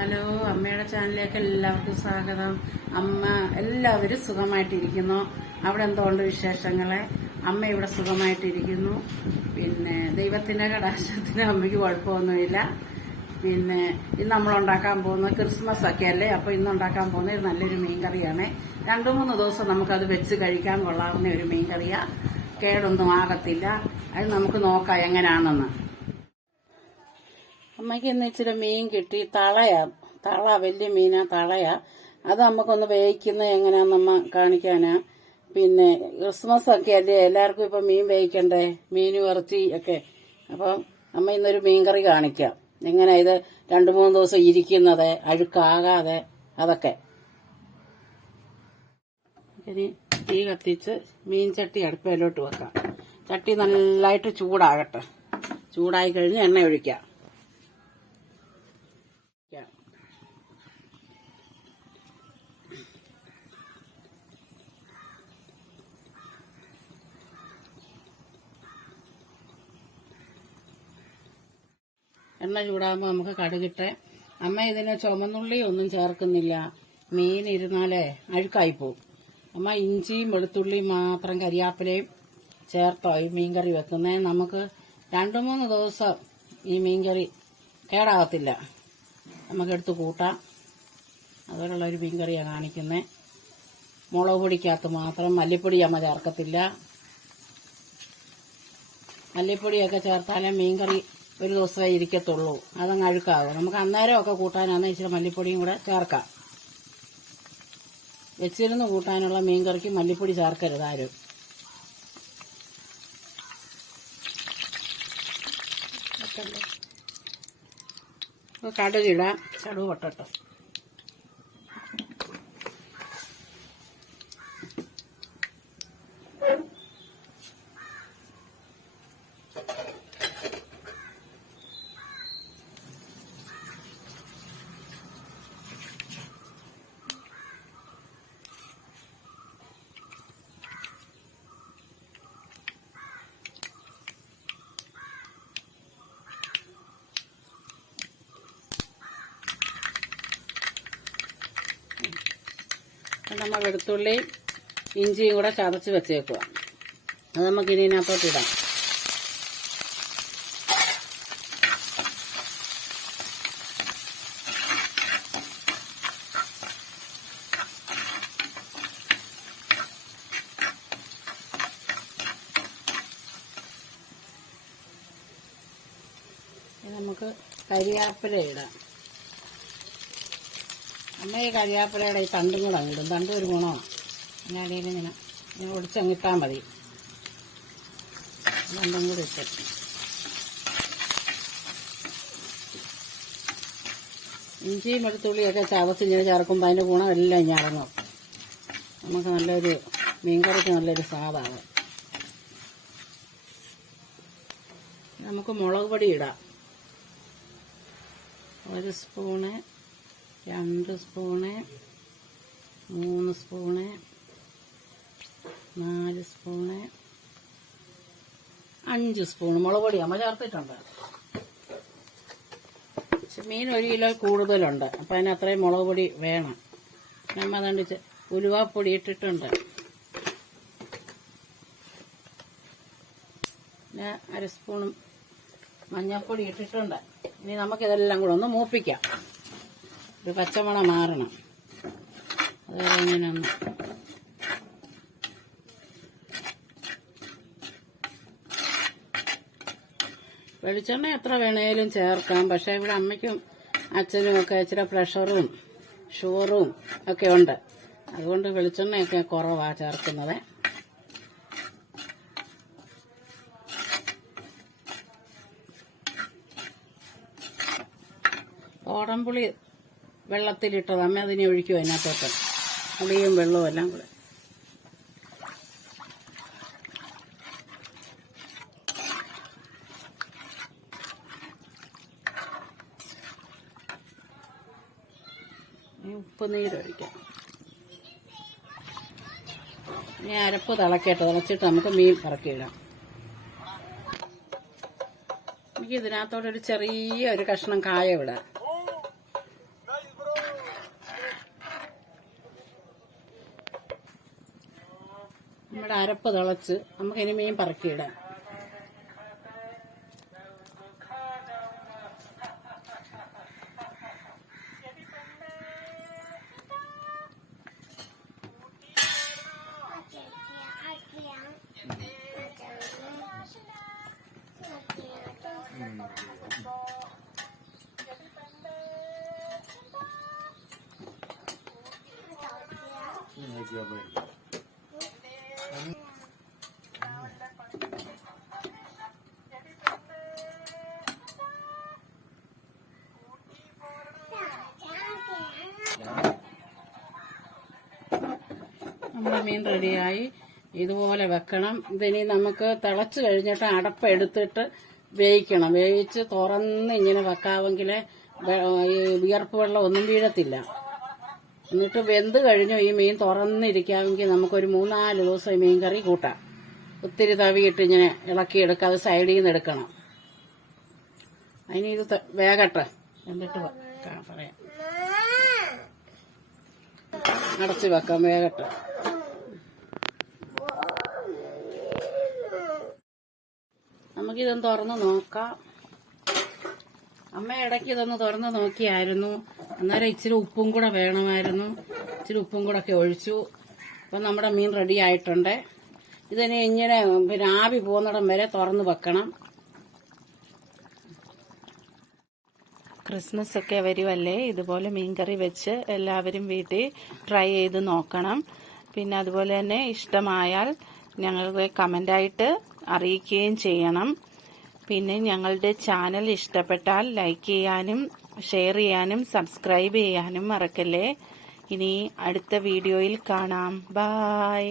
Hello, അമ്മയുടെ ചാനലിലേക്ക് എല്ലാവർക്കും സ്വാഗതം. അമ്മ എല്ലാവരും സുഖമായിട്ടിരിക്കുന്നു. അവിടെ എന്തുകൊണ്ട് വിശേഷങ്ങളെ? അമ്മ ഇവിടെ സുഖമായിട്ടിരിക്കുന്നു. പിന്നെ ദൈവത്തിന്റെ കടാക്ഷത്തിന് അമ്മയ്ക്ക് കുഴപ്പമൊന്നുമില്ല. പിന്നെ ഇന്ന് നമ്മൾ ഉണ്ടാക്കാൻ പോകുന്നത് ക്രിസ്മസ് ഒക്കെ അല്ലേ, അപ്പൊ ഇന്ന് ഉണ്ടാക്കാൻ പോകുന്നത് ഒരു നല്ലൊരു മീൻകറിയാണ്. 2-3 ദിവസം നമുക്കത് വെച്ച് കഴിക്കാൻ കൊള്ളാവുന്ന ഒരു മീൻകറിയാ. കേടൊന്നും ആകത്തില്ല. അത് നമുക്ക് നോക്കാം എങ്ങനെയാണെന്ന്. അമ്മയ്ക്ക് ഇന്ന് ഇച്ചിരി മീൻ കിട്ടി. തള വലിയ മീനാ, തളയാ. അത് നമുക്കൊന്ന് വേവിക്കുന്നത് എങ്ങനെയാന്ന് അമ്മ കാണിക്കാനാ. പിന്നെ ക്രിസ്മസ് ഒക്കെ അല്ലേ, എല്ലാവർക്കും ഇപ്പൊ മീൻ വേവിക്കണ്ടേ, മീനും ഇറച്ചി ഒക്കെ. അപ്പം അമ്മ ഇന്നൊരു മീൻകറി കാണിക്കാം. എങ്ങനെ ഇത് 2-3 ദിവസം ഇരിക്കുന്നത്, അഴുക്കാകാതെ, അതൊക്കെ. ഇനി തീ കത്തിച്ച് മീൻ ചട്ടി അടുപ്പയിലോട്ട് വെക്കാം. ചട്ടി നല്ലതായിട്ട് ചൂടാകട്ടെ. ചൂടായി കഴിഞ്ഞ് എണ്ണ ഒഴിക്കാം. എണ്ണ ചൂടാകുമ്പോൾ നമുക്ക് കടുകിട്ട്. അമ്മ ഇതിന് ചുമന്നുള്ളി ഒന്നും ചേർക്കുന്നില്ല, മീൻ ഇരുന്നാലേ അഴുക്കായി പോവും. അമ്മ ഇഞ്ചിയും വെളുത്തുള്ളിയും മാത്രം, കരിയാപ്പിലയും ചേർത്തോ ഈ മീൻകറി വെക്കുന്നേ. നമുക്ക് 2-3 ദിവസം ഈ മീൻകറി കേടാകത്തില്ല, നമുക്കെടുത്ത് കൂട്ടാം. അതുപോലുള്ളൊരു മീൻകറിയാണ് കാണിക്കുന്നത്. മുളക് പൊടിക്കകത്ത് മാത്രം, മല്ലിപ്പൊടി അമ്മ ചേർക്കത്തില്ല. മല്ലിപ്പൊടിയൊക്കെ ചേർത്താലേ മീൻകറി ഒരു ദിവസമേ ഇരിക്കത്തുള്ളൂ, അതങ്ങ് അഴുക്കാകും. നമുക്ക് അന്നേരമൊക്കെ കൂട്ടാനാണ് ഇച്ചിരി മല്ലിപ്പൊടിയും കൂടെ ചേർക്കാം. വെച്ചിരുന്ന് കൂട്ടാനുള്ള മീൻകറിക്ക് മല്ലിപ്പൊടി ചേർക്കരുത് ആരും. കടുകിടാം, കടുക് പൊട്ടട്ടോ. നമ്മൾ വെളുത്തുള്ളിയും ഇഞ്ചിയും കൂടെ ചതച്ച് വെച്ചേക്കുക. അത് നമുക്ക് ഇനി ഇതിനകത്തോട്ട് ഇടാം. നമുക്ക് കരിയാപ്പില ഇടാം. അമ്മ ഈ കരിയാപ്പിലയുടെ ഈ തണ്ടും കൂടെ അങ്ങിടും. തണ്ടും ഒരു ഗുണമാണ്. പിന്നെ അടിയിൽ ഇങ്ങനെ ഒടിച്ചങ്ങിട്ടാൽ മതി. തണ്ടും കൂടി ഇട്ട് ഇഞ്ചിയും വെളുത്തുള്ളിയൊക്കെ ചതച്ച് ഇങ്ങനെ ചേർക്കുമ്പോൾ അതിൻ്റെ ഗുണം എല്ലാം ഇങ്ങനെ ഇറങ്ങും. നമുക്ക് നല്ലൊരു മീൻകറിക്ക് നല്ലൊരു സ്വാദാണ്. നമുക്ക് മുളക് പൊടി ഇടാം. 1 spoon, 2 spoon, 3 spoon, 4 spoon, 5 spoon മുളക് പൊടി അമ്മ ചേർത്തിട്ടുണ്ട്. മീൻ 1 കിലോ കൂടുതലുണ്ട്, അപ്പം അതിന് അത്രയും മുളക് പൊടി വേണം. നമ്മ അതുകൊണ്ട് ഉലുവാപ്പൊടി ഇട്ടിട്ടുണ്ട്. പിന്നെ 1 സ്പൂൺ മഞ്ഞൾപ്പൊടി ഇട്ടിട്ടുണ്ട്. ഇനി നമുക്കിതെല്ലാം കൂടെ ഒന്ന് മൂപ്പിക്കാം. ഒരു പച്ചമണം മാറണം. അതുവരെ ഇങ്ങനെ ഒന്ന് വെളിച്ചെണ്ണ എത്ര വേണേലും ചേർക്കാം. പക്ഷെ ഇവിടെ അമ്മയ്ക്കും അച്ഛനും ഒക്കെ ഇച്ചിരി പ്രഷറും ഷുഗറും ഒക്കെ ഉണ്ട്. അതുകൊണ്ട് വെളിച്ചെണ്ണയൊക്കെ കുറവാണ് ചേർക്കുന്നത്. ഓടംപുളി വെള്ളത്തിലിട്ടത് അമ്മ അതിനെ ഒഴിക്കും അതിനകത്തോട്ട്. പുളിയും വെള്ളവും എല്ലാം കൂടെ. ഉപ്പ് നീരൊഴിക്കാം. ഇനി അരപ്പ് തിളക്കട്ടെ. തിളച്ചിട്ട് നമുക്ക് മീൻ ഇറക്കിയിടാം. എനിക്ക് ഇതിനകത്തോടൊരു ചെറിയ ഒരു കഷ്ണം കായ ഇടാം. നമ്മുടെ അരപ്പ് തിളച്ച് നമുക്കിനി മീൻ പറക്കിയിടാം. നമ്മുടെ മീൻ റെഡിയായി. ഇതുപോലെ വെക്കണം. ഇതിനി നമുക്ക് തിളച്ച് കഴിഞ്ഞിട്ട് അടപ്പ് എടുത്തിട്ട് വേവിക്കണം. വേവിച്ച് തുറന്ന് ഇങ്ങനെ വെക്കാമെങ്കിൽ ഈ വിയർപ്പ് വെള്ളം ഒന്നും വീഴത്തില്ല. എന്നിട്ട് വെന്ത് കഴിഞ്ഞു ഈ മീൻ തുറന്നിരിക്കാമെങ്കിൽ നമുക്കൊരു 3-4 ദിവസം ഈ മീൻ കറി കൂട്ടാം. ഒത്തിരി തവിയിട്ട് ഇങ്ങനെ ഇളക്കിയെടുക്കുക. അത് സൈഡിൽ നിന്ന് എടുക്കണം. അതിന് ഇത് വേകട്ടെ, എന്നിട്ട് പറയാം. അടച്ച് വെക്കാം, വേകട്ടെ. നമുക്കിതൊന്ന് തുറന്ന് നോക്കാം. അമ്മ ഇടയ്ക്ക് ഇതൊന്ന് തുറന്ന് നോക്കിയായിരുന്നു. അന്നേരം ഇച്ചിരി ഉപ്പും കൂടെ വേണമായിരുന്നു. ഇച്ചിരി ഉപ്പും കൂടെ ഒക്കെ ഒഴിച്ചു. അപ്പം നമ്മുടെ മീൻ റെഡി ആയിട്ടുണ്ട്. ഇതിനെ ഇങ്ങനെ പിന്നെ ആവി പോകുന്നിടം വരെ തുറന്ന് വെക്കണം. ക്രിസ്മസ് ഒക്കെ വരുമല്ലേ, ഇതുപോലെ മീൻകറി വെച്ച് എല്ലാവരും വീട്ടിൽ ട്രൈ ചെയ്ത് നോക്കണം. പിന്നെ അതുപോലെ തന്നെ ഇഷ്ടമായാൽ ഞങ്ങൾക്ക് കമൻ്റായിട്ട് അറിയിക്കുകയും ചെയ്യണം. പിന്നെ ഞങ്ങളുടെ ചാനൽ ഇഷ്ടപ്പെട്ടാൽ ലൈക്ക് ചെയ്യാനും ഷെയർ ചെയ്യാനും സബ്സ്ക്രൈബ് ചെയ്യാനും മറക്കല്ലേ. ഇനി അടുത്ത വീഡിയോയിൽ കാണാം. ബൈ.